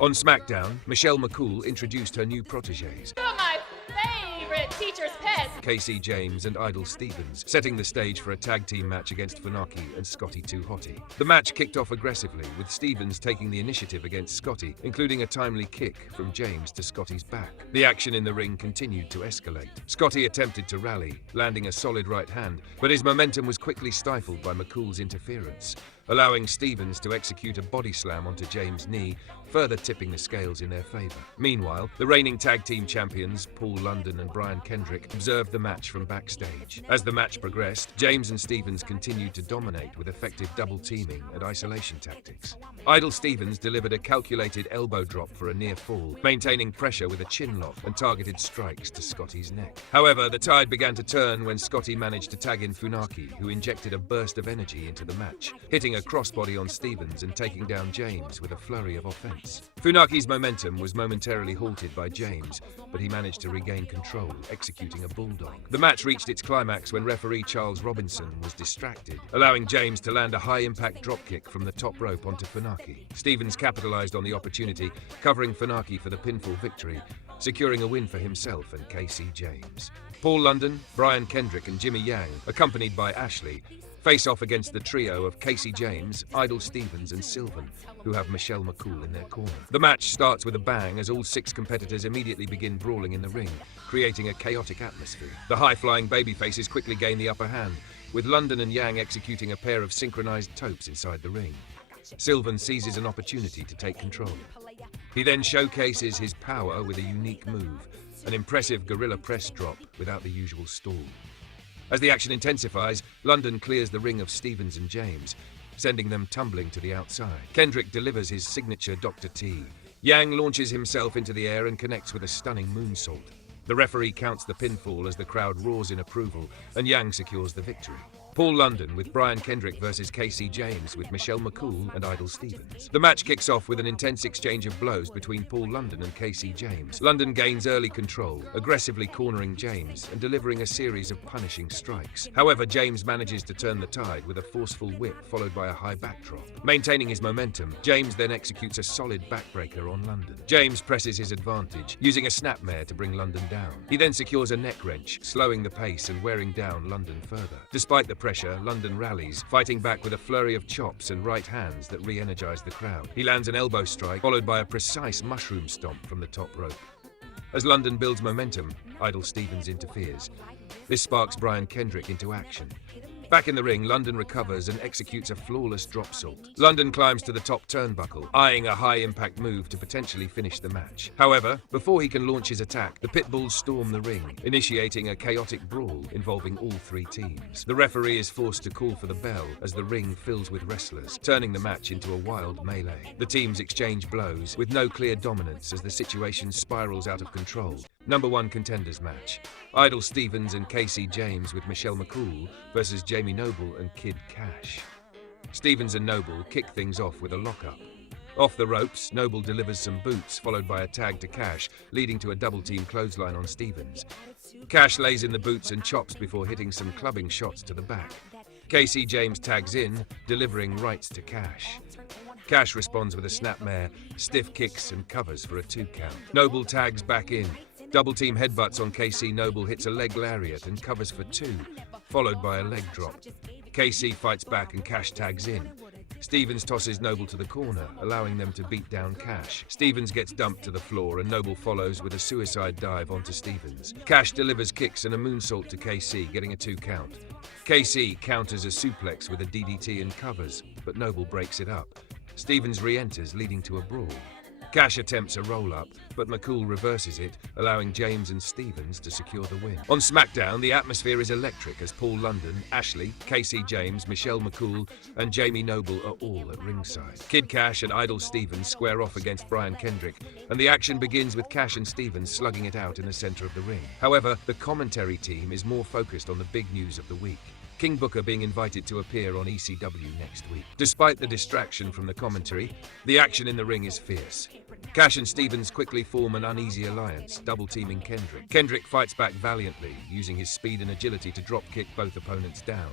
On SmackDown, McCool introduced her new protégés, Two of my favorite teacher's pets. Casey James and Idol Stevens, setting the stage for a tag team match against Funaki and Scotty 2 Hotty. The match kicked off aggressively, with Stevens taking the initiative against Scotty, including a timely kick from James to Scotty's back. The action in the ring continued to escalate. Scotty attempted to rally, landing a solid right hand, but his momentum was quickly stifled by McCool's interference, allowing Stevens to execute a body slam onto James' knee, further tipping the scales in their favor. Meanwhile, the reigning tag team champions, Paul London and Brian Kendrick, observed the match from backstage. As the match progressed, James and Stevens continued to dominate with effective double teaming and isolation tactics. Idol Stevens delivered a calculated elbow drop for a near fall, maintaining pressure with a chin lock and targeted strikes to Scotty's neck. However, the tide began to turn when Scotty managed to tag in Funaki, who injected a burst of energy into the match, hitting a crossbody on Stevens and taking down James with a flurry of offense. Funaki's momentum was momentarily halted by James, but he managed to regain control, executing a bulldog. The match reached its climax when referee Charles Robinson was distracted, allowing James to land a high-impact dropkick from the top rope onto Funaki. Stevens capitalized on the opportunity, covering Funaki for the pinfall victory, securing a win for himself and Casey James. Paul London, Brian Kendrick and Jimmy Yang, accompanied by Ashley, face off against the trio of Casey James, Idol Stevens and Sylvan, who have McCool in their corner. The match starts with a bang as all 6 competitors immediately begin brawling in the ring, creating a chaotic atmosphere. The high-flying babyfaces quickly gain the upper hand, with London and Yang executing a pair of synchronized topes inside the ring. Sylvan seizes an opportunity to take control. He then showcases his power with a unique move, an impressive gorilla press drop without the usual stall. As the action intensifies, London clears the ring of Stevens and James, sending them tumbling to the outside. Kendrick delivers his signature Dr. T. Yang launches himself into the air and connects with a stunning moonsault. The referee counts the pinfall as the crowd roars in approval, and Yang secures the victory. Paul London with Brian Kendrick versus Casey James with McCool and Idol Stevens. The match kicks off with an intense exchange of blows between Paul London and Casey James. London gains early control, aggressively cornering James and delivering a series of punishing strikes. However, James manages to turn the tide with a forceful whip followed by a high backdrop. Maintaining his momentum, James then executes a solid backbreaker on London. James presses his advantage, using a snapmare to bring London down. He then secures a neck wrench, slowing the pace and wearing down London further. Despite the pressure, London rallies, fighting back with a flurry of chops and right hands that re-energize the crowd. He lands an elbow strike, followed by a precise mushroom stomp from the top rope. As London builds momentum, Idol Stevens interferes. This sparks Brian Kendrick into action. Back in the ring, London recovers and executes a flawless drop salt. London climbs to the top turnbuckle, eyeing a high-impact move to potentially finish the match. However, before he can launch his attack, the Pitbulls storm the ring, initiating a chaotic brawl involving all 3 teams. The referee is forced to call for the bell as the ring fills with wrestlers, turning the match into a wild melee. The teams exchange blows, with no clear dominance as the situation spirals out of control. Number 1 Contenders match. Idol Stevens and Casey James with McCool versus Jamie Noble and Kid Cash. Stevens and Noble kick things off with a lockup. Off the ropes, Noble delivers some boots, followed by a tag to Cash, leading to a double-team clothesline on Stevens. Cash lays in the boots and chops before hitting some clubbing shots to the back. Casey James tags in, delivering rights to Cash. Cash responds with a snapmare, stiff kicks and covers for a 2 count. Noble tags back in. Double team headbutts on KC. Noble hits a leg lariat and covers for 2, followed by a leg drop. KC fights back and Cash tags in. Stevens tosses Noble to the corner, allowing them to beat down Cash. Stevens gets dumped to the floor and Noble follows with a suicide dive onto Stevens. Cash delivers kicks and a moonsault to KC, getting a 2 count. KC counters a suplex with a DDT and covers, but Noble breaks it up. Stevens re-enters, leading to a brawl. Cash attempts a roll-up, but McCool reverses it, allowing James and Stevens to secure the win. On SmackDown, the atmosphere is electric as Paul London, Ashley, Casey James, McCool, and Jamie Noble are all at ringside. Kid Cash and Idol Stevens square off against Brian Kendrick, and the action begins with Cash and Stevens slugging it out in the center of the ring. However, the commentary team is more focused on the big news of the week. King Booker being invited to appear on ECW next week. Despite the distraction from the commentary, the action in the ring is fierce. Cash and Stevens quickly form an uneasy alliance, double-teaming Kendrick. Kendrick fights back valiantly, using his speed and agility to drop-kick both opponents down.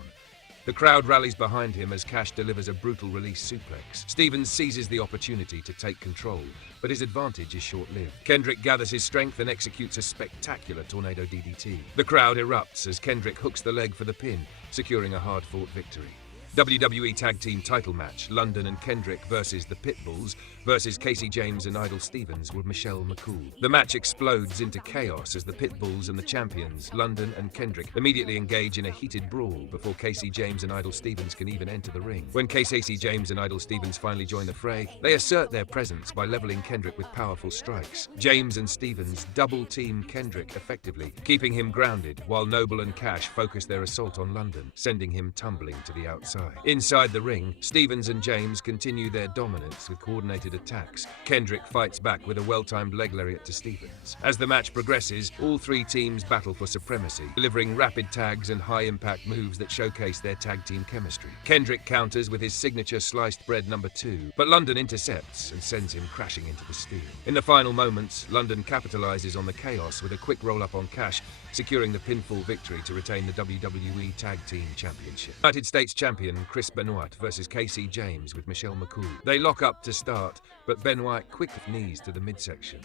The crowd rallies behind him as Cash delivers a brutal release suplex. Stevens seizes the opportunity to take control, but his advantage is short-lived. Kendrick gathers his strength and executes a spectacular tornado DDT. The crowd erupts as Kendrick hooks the leg for the pin, securing a hard-fought victory. WWE Tag Team title match, London and Kendrick versus the Pitbulls versus Casey James and Idol Stevens with Michelle McCool. The match explodes into chaos as the Pitbulls and the champions, London and Kendrick, immediately engage in a heated brawl before Casey James and Idol Stevens can even enter the ring. When Casey James and Idol Stevens finally join the fray, they assert their presence by leveling Kendrick with powerful strikes. James and Stevens double-team Kendrick effectively, keeping him grounded, while Noble and Cash focus their assault on London, sending him tumbling to the outside. Inside the ring, Stevens and James continue their dominance with coordinated attacks. Kendrick fights back with a well-timed leg lariat to Stevens. As the match progresses, all three teams battle for supremacy, delivering rapid tags and high-impact moves that showcase their tag team chemistry. Kendrick counters with his signature sliced bread number 2, but London intercepts and sends him crashing into the steel. In the final moments, London capitalizes on the chaos with a quick roll-up on Cash, securing the pinfall victory to retain the WWE Tag Team Championship. United States Champion Chris Benoit versus Casey James with Michelle McCool. They lock up to start, but Benoit quickly knees to the midsection.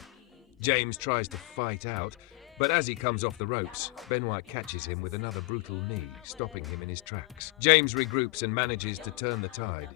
James tries to fight out, but as he comes off the ropes, Benoit catches him with another brutal knee, stopping him in his tracks. James regroups and manages to turn the tide,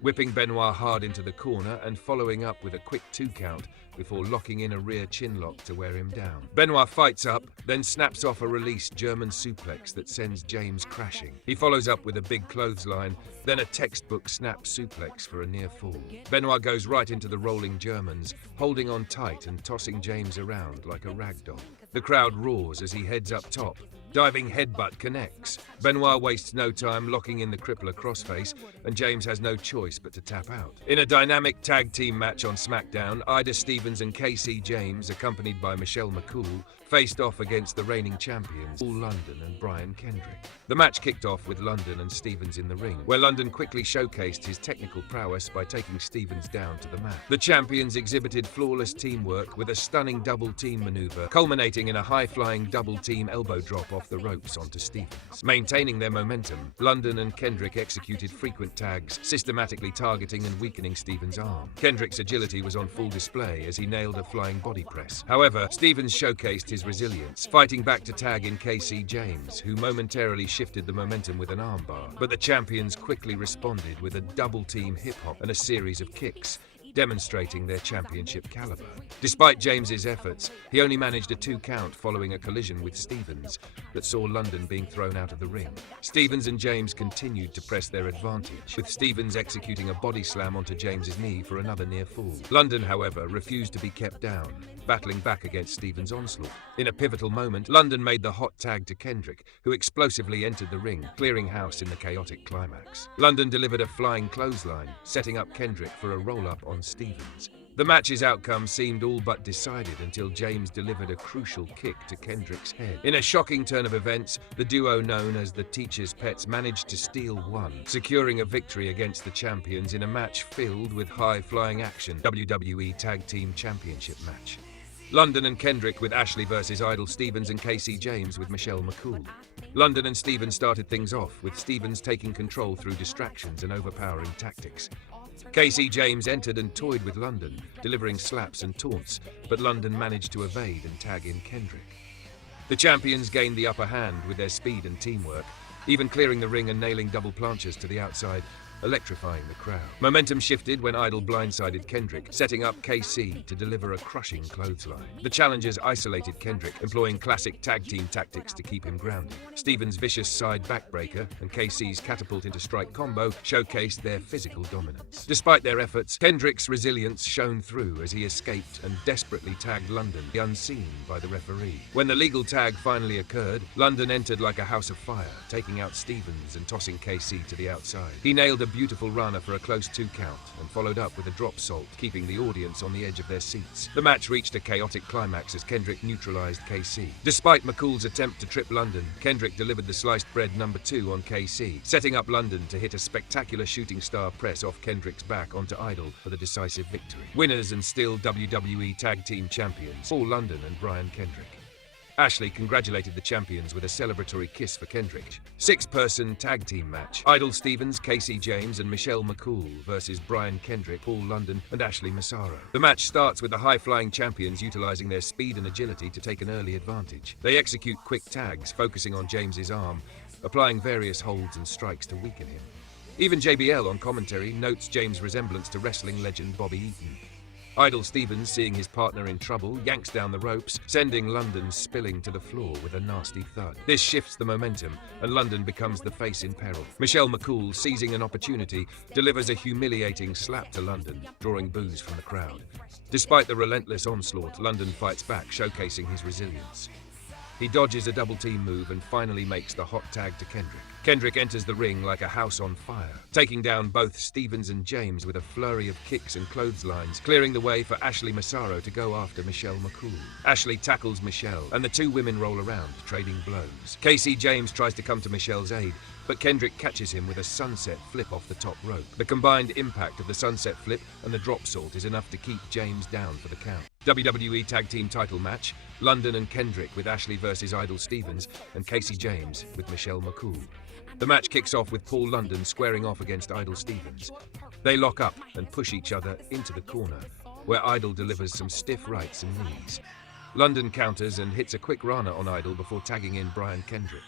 whipping Benoit hard into the corner and following up with a quick 2 count before locking in a rear chin lock to wear him down. Benoit fights up, then snaps off a released German suplex that sends James crashing. He follows up with a big clothesline, then a textbook snap suplex for a near fall. Benoit goes right into the rolling Germans, holding on tight and tossing James around like a ragdoll. The crowd roars as he heads up top. Diving headbutt connects. Benoit wastes no time locking in the crippler crossface, and James has no choice but to tap out. In a dynamic tag team match on SmackDown, Ida Stevens and Casey James, accompanied by Michelle McCool, faced off against the reigning champions, Paul London and Brian Kendrick. The match kicked off with London and Stevens in the ring, where London quickly showcased his technical prowess by taking Stevens down to the mat. The champions exhibited flawless teamwork with a stunning double-team maneuver, culminating in a high-flying double-team elbow drop off the ropes onto Stevens. Maintaining their momentum, London and Kendrick executed frequent tags, systematically targeting and weakening Stevens' arm. Kendrick's agility was on full display as he nailed a flying body press. However, Stevens showcased his resilience, fighting back to tag in Casey James, who momentarily shifted the momentum with an armbar. But the champions quickly responded with a double-team hip-hop and a series of kicks, demonstrating their championship caliber. Despite James's efforts, he only managed a 2 count following a collision with Stevens that saw London being thrown out of the ring. Stevens and James continued to press their advantage, with Stevens executing a body slam onto James's knee for another near fall. London, however, refused to be kept down, battling back against Stevens' onslaught. In a pivotal moment, London made the hot tag to Kendrick, who explosively entered the ring, clearing house in the chaotic climax. London delivered a flying clothesline, setting up Kendrick for a roll-up on Stevens. The match's outcome seemed all but decided until James delivered a crucial kick to Kendrick's head. In a shocking turn of events, the duo known as the Teacher's Pets managed to steal one, securing a victory against the champions in a match filled with high-flying action. WWE Tag Team Championship match. London and Kendrick with Ashley versus Idol Stevens and Casey James with Michelle McCool. London and Stevens started things off, with Stevens taking control through distractions and overpowering tactics. Casey James entered and toyed with London, delivering slaps and taunts, but London managed to evade and tag in Kendrick. The champions gained the upper hand with their speed and teamwork, even clearing the ring and nailing double planches to the outside, electrifying the crowd. Momentum shifted when Idol blindsided Kendrick, setting up KC to deliver a crushing clothesline. The challengers isolated Kendrick, employing classic tag team tactics to keep him grounded. Stevens' vicious side backbreaker and KC's catapult into strike combo showcased their physical dominance. Despite their efforts, Kendrick's resilience shone through as he escaped and desperately tagged London, unseen by the referee. When the legal tag finally occurred, London entered like a house of fire, taking out Stevens and tossing KC to the outside. He nailed a beautiful runner for a close 2 count and followed up with a drop salt, keeping the audience on the edge of their seats. The match reached a chaotic climax as Kendrick neutralized KC. Despite McCool's attempt to trip London, Kendrick delivered the sliced bread number 2 on KC, setting up London to hit a spectacular shooting star press off Kendrick's back onto Idol for the decisive victory. Winners and still WWE Tag Team Champions, Paul London and Brian Kendrick. Ashley congratulated the champions with a celebratory kiss for Kendrick. Six-person tag team match. Idol Stevens, Casey James, and Michelle McCool versus Brian Kendrick, Paul London, and Ashley Massaro. The match starts with the high-flying champions utilizing their speed and agility to take an early advantage. They execute quick tags, focusing on James's arm, applying various holds and strikes to weaken him. Even JBL on commentary notes James' resemblance to wrestling legend Bobby Eaton. Idol Stevens, seeing his partner in trouble, yanks down the ropes, sending London spilling to the floor with a nasty thud. This shifts the momentum, and London becomes the face in peril. Michelle McCool, seizing an opportunity, delivers a humiliating slap to London, drawing boos from the crowd. Despite the relentless onslaught, London fights back, showcasing his resilience. He dodges a double-team move and finally makes the hot tag to Kendrick. Kendrick enters the ring like a house on fire, taking down both Stevens and James with a flurry of kicks and clotheslines, clearing the way for Ashley Massaro to go after Michelle McCool. Ashley tackles Michelle, and the two women roll around, trading blows. Casey James tries to come to Michelle's aid, but Kendrick catches him with a sunset flip off the top rope. The combined impact of the sunset flip and the drop salt is enough to keep James down for the count. WWE Tag Team title match, London and Kendrick with Ashley versus Idol Stevens, and Casey James with Michelle McCool. The match kicks off with Paul London squaring off against Idol Stevens. They lock up and push each other into the corner, where Idol delivers some stiff rights and knees. London counters and hits a quick Rana on Idol before tagging in Brian Kendrick.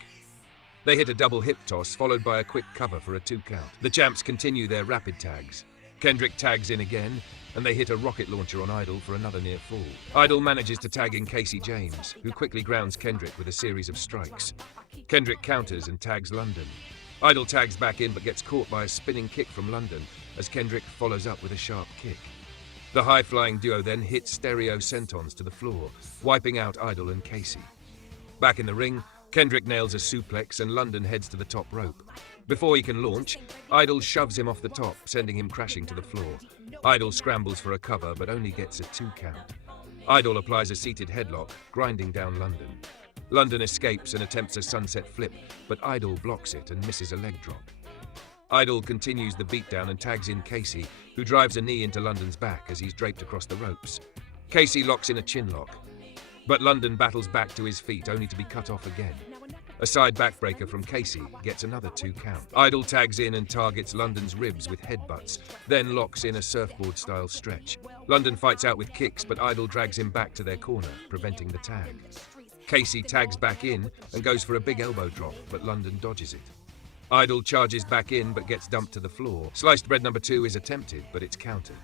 They hit a double hip toss, followed by a quick cover for a 2 count. The champs continue their rapid tags. Kendrick tags in again, and they hit a rocket launcher on Idol for another near fall. Idol manages to tag in Casey James, who quickly grounds Kendrick with a series of strikes. Kendrick counters and tags London. Idol tags back in but gets caught by a spinning kick from London as Kendrick follows up with a sharp kick. The high-flying duo then hits stereo sentons to the floor, wiping out Idol and Casey. Back in the ring, Kendrick nails a suplex and London heads to the top rope. Before he can launch, Idol shoves him off the top, sending him crashing to the floor. Idol scrambles for a cover but only gets a 2 count. Idol applies a seated headlock, grinding down London. London escapes and attempts a sunset flip, but Idol blocks it and misses a leg drop. Idol continues the beatdown and tags in Casey, who drives a knee into London's back as he's draped across the ropes. Casey locks in a chin lock, but London battles back to his feet only to be cut off again. A side backbreaker from Casey gets another 2 count. Idol tags in and targets London's ribs with headbutts, then locks in a surfboard-style stretch. London fights out with kicks, but Idol drags him back to their corner, preventing the tag. Casey tags back in and goes for a big elbow drop, but London dodges it. Idol charges back in but gets dumped to the floor. Sliced bread number 2 is attempted, but it's countered.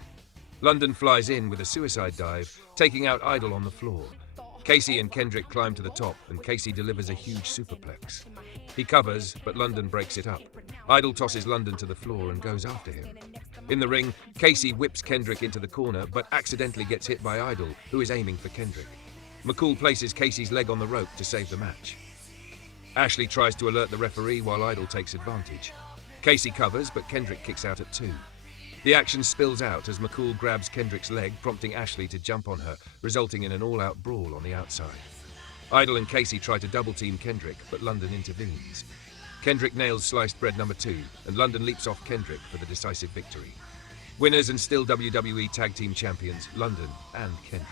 London flies in with a suicide dive, taking out Idol on the floor. Casey and Kendrick climb to the top, and Casey delivers a huge superplex. He covers, but London breaks it up. Idol tosses London to the floor and goes after him. In the ring, Casey whips Kendrick into the corner, but accidentally gets hit by Idol, who is aiming for Kendrick. McCool places Casey's leg on the rope to save the match. Ashley tries to alert the referee while Idol takes advantage. Casey covers, but Kendrick kicks out at 2. The action spills out as McCool grabs Kendrick's leg, prompting Ashley to jump on her, resulting in an all-out brawl on the outside. Idol and Casey try to double-team Kendrick, but London intervenes. Kendrick nails sliced bread number 2, and London leaps off Kendrick for the decisive victory. Winners and still WWE Tag Team Champions, London and Kendrick.